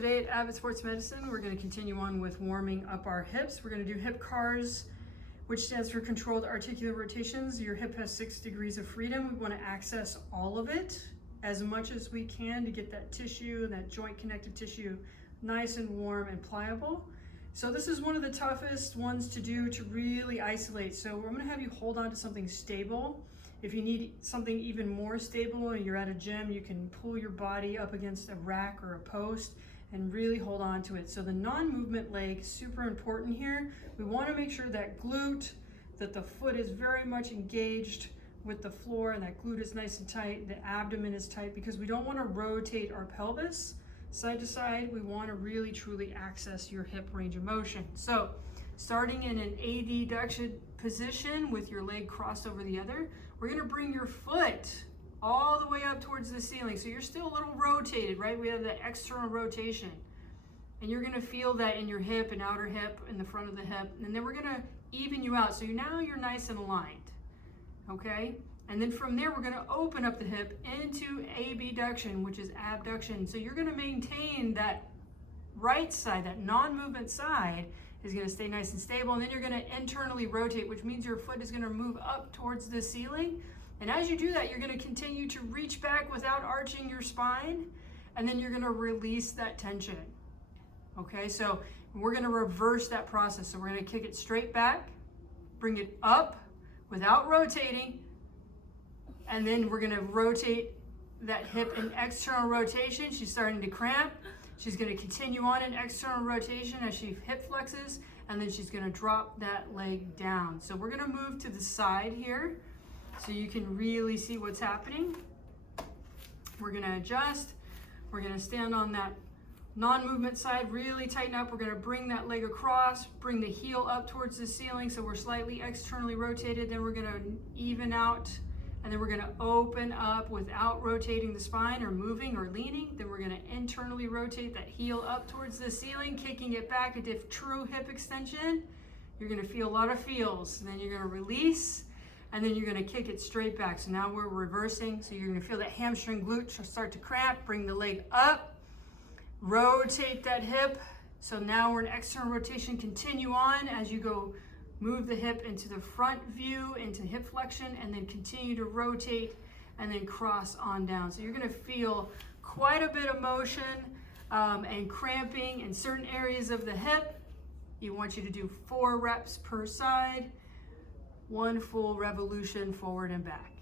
Today at Avid Sports Medicine, we're going to continue on with warming up our hips. We're going to do hip CARs, which stands for controlled articular rotations. Your hip has 6 degrees of freedom. We want to access all of it as much as we can to get that tissue, that joint connective tissue, nice and warm and pliable. So this is one of the toughest ones to do to really isolate. So I'm going to have you hold on to something stable. If you need something even more stable and you're at a gym, you can pull your body up against a rack or a post and really hold on to it. So the non-movement leg, super important here. We want to make sure that glute, that the foot is very much engaged with the floor and that glute is nice and tight, the abdomen is tight, because we don't want to rotate our pelvis side to side. We want to really truly access your hip range of motion. So starting in an adduction position with your leg crossed over the other, we're going to bring your foot all the way up towards the ceiling. So you're still a little rotated, right? We have that external rotation. And you're going to feel that in your hip and outer hip and the front of the hip. And then we're going to even you out. So now you're nice and aligned. Okay? And then from there, we're going to open up the hip into abduction, which is abduction. So you're going to maintain that right side, that non-movement side is going to stay nice and stable. And then you're going to internally rotate, which means your foot is going to move up towards the ceiling. And as you do that, you're going to continue to reach back without arching your spine. And then you're going to release that tension. Okay, so we're going to reverse that process. So we're going to kick it straight back, bring it up without rotating. And then we're going to rotate that hip in external rotation. She's starting to cramp. She's going to continue on in external rotation as she hip flexes. And then she's going to drop that leg down. So we're going to move to the side here, so you can really see what's happening. We're gonna adjust. We're gonna stand on that non-movement side, really tighten up. We're gonna bring that leg across, bring the heel up towards the ceiling so we're slightly externally rotated. Then we're gonna even out, and then we're gonna open up without rotating the spine or moving or leaning. Then we're gonna internally rotate that heel up towards the ceiling, kicking it back, a true hip extension. You're gonna feel a lot of feels. And then you're gonna release, and then you're going to kick it straight back. So now we're reversing. So you're going to feel that hamstring glute start to cramp. Bring the leg up. Rotate that hip. So now we're in external rotation. Continue on as you go. Move the hip into the front view, into hip flexion, and then continue to rotate and then cross on down. So you're going to feel quite a bit of motion and cramping in certain areas of the hip. You want you to do 4 reps per side. 1 full revolution forward and back.